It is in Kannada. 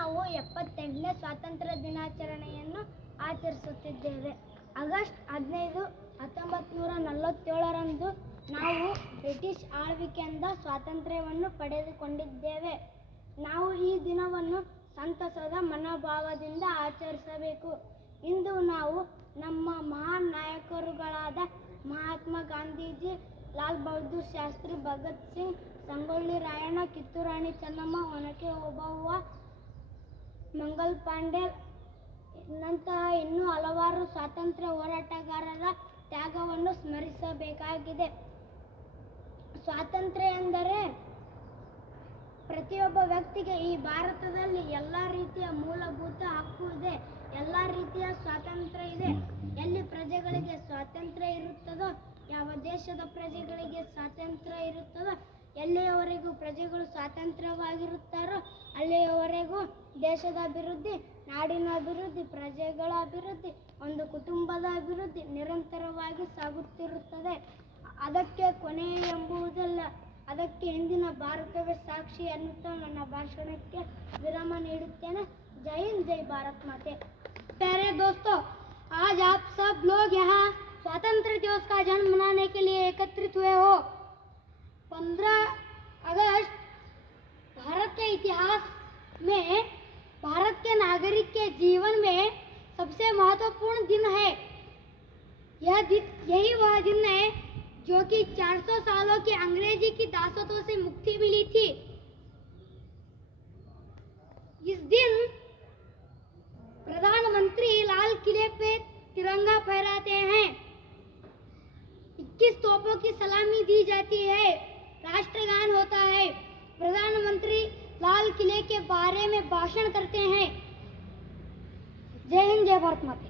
ನಾವು 78ನೇ ಸ್ವಾತಂತ್ರ್ಯ ದಿನಾಚರಣೆಯನ್ನು ಆಚರಿಸುತ್ತಿದ್ದೇವೆ. ಆಗಸ್ಟ್ 15, 1947ರಂದು ನಾವು ಬ್ರಿಟಿಷ್ ಆಳ್ವಿಕೆಯಿಂದ ಸ್ವಾತಂತ್ರ್ಯವನ್ನು ಪಡೆದುಕೊಂಡಿದ್ದೇವೆ. ನಾವು ಈ ದಿನವನ್ನು ಸಂತಸದ ಮನೋಭಾವದಿಂದ ಆಚರಿಸಬೇಕು. ಇಂದು ನಾವು ನಮ್ಮ ಮಹಾನ್ ನಾಯಕರುಗಳಾದ ಮಹಾತ್ಮ ಗಾಂಧೀಜಿ, ಲಾಲ್ ಬಹದ್ದೂರ್ ಶಾಸ್ತ್ರಿ, ಭಗತ್ ಸಿಂಗ್, ಸಂಗೊಳ್ಳಿ ರಾಯಣ್ಣ, ಕಿತ್ತೂರು ರಾಣಿ ಚೆನ್ನಮ್ಮ, ಒನಕೆ ಓಬವ್ವ, ಮಂಗಲ್ ಪಾಂಡೆ ನಂತಹ ಇನ್ನೂ ಹಲವಾರು ಸ್ವಾತಂತ್ರ್ಯ ಹೋರಾಟಗಾರರ ತ್ಯಾಗವನ್ನು ಸ್ಮರಿಸಬೇಕಾಗಿದೆ. ಸ್ವಾತಂತ್ರ್ಯ ಎಂದರೆ ಪ್ರತಿಯೊಬ್ಬ ವ್ಯಕ್ತಿಗೆ ಈ ಭಾರತದಲ್ಲಿ ಎಲ್ಲ ರೀತಿಯ ಮೂಲಭೂತ ಹಕ್ಕು ಇದೆ, ಎಲ್ಲ ರೀತಿಯ ಸ್ವಾತಂತ್ರ್ಯ ಇದೆ. ಎಲ್ಲಿ ಪ್ರಜೆಗಳಿಗೆ ಸ್ವಾತಂತ್ರ್ಯ ಇರುತ್ತದೋ, ಯಾವ ದೇಶದ ಪ್ರಜೆಗಳಿಗೆ ಸ್ವಾತಂತ್ರ್ಯ ಇರುತ್ತದೋ, ಎಲ್ಲಿಯವರೆಗೂ ಪ್ರಜೆಗಳು ಸ್ವಾತಂತ್ರ್ಯವಾಗಿರುತ್ತಾರೋ ಅಲ್ಲಿಯವರೆಗೂ ದೇಶದ ಅಭಿವೃದ್ಧಿ, ನಾಡಿನ ಅಭಿವೃದ್ಧಿ, ಪ್ರಜೆಗಳ ಅಭಿವೃದ್ಧಿ, ಒಂದು ಕುಟುಂಬದ ಅಭಿವೃದ್ಧಿ ನಿರಂತರವಾಗಿ ಸಾಗುತ್ತಿರುತ್ತದೆ. ಅದಕ್ಕೆ ಕೊನೆ ಎಂಬುವುದಿಲ್ಲ. ಅದಕ್ಕೆ ಇಂದಿನ ಭಾರತವೇ ಸಾಕ್ಷಿ ಎನ್ನುತ್ತಾ ನನ್ನ ಭಾಷಣಕ್ಕೆ विराम नीडुत्तेने। जय हिंद, जय भारत माते। प्यारे दोस्तों, आज आप सब लोग यहाँ स्वतंत्र दिवस का जन्म मनाने के लिए एकत्रित हुए हो। 15 अगस्त भारत के इतिहास में, भारत के नागरिक के जीवन में सबसे महत्वपूर्ण दिन है। यही वह दिन है जो कि 400 सालों की अंग्रेजी की दासत्व से मुक्ति मिली थी। इस दिन प्रधानमंत्री लाल किले पे तिरंगा फहराते हैं, 21 तोपों की सलामी दी जाती है, राष्ट्रगान होता है, प्रधानमंत्री लाल किले के बारे में भाषण करते हैं। जय हिंद, जय भारत माता।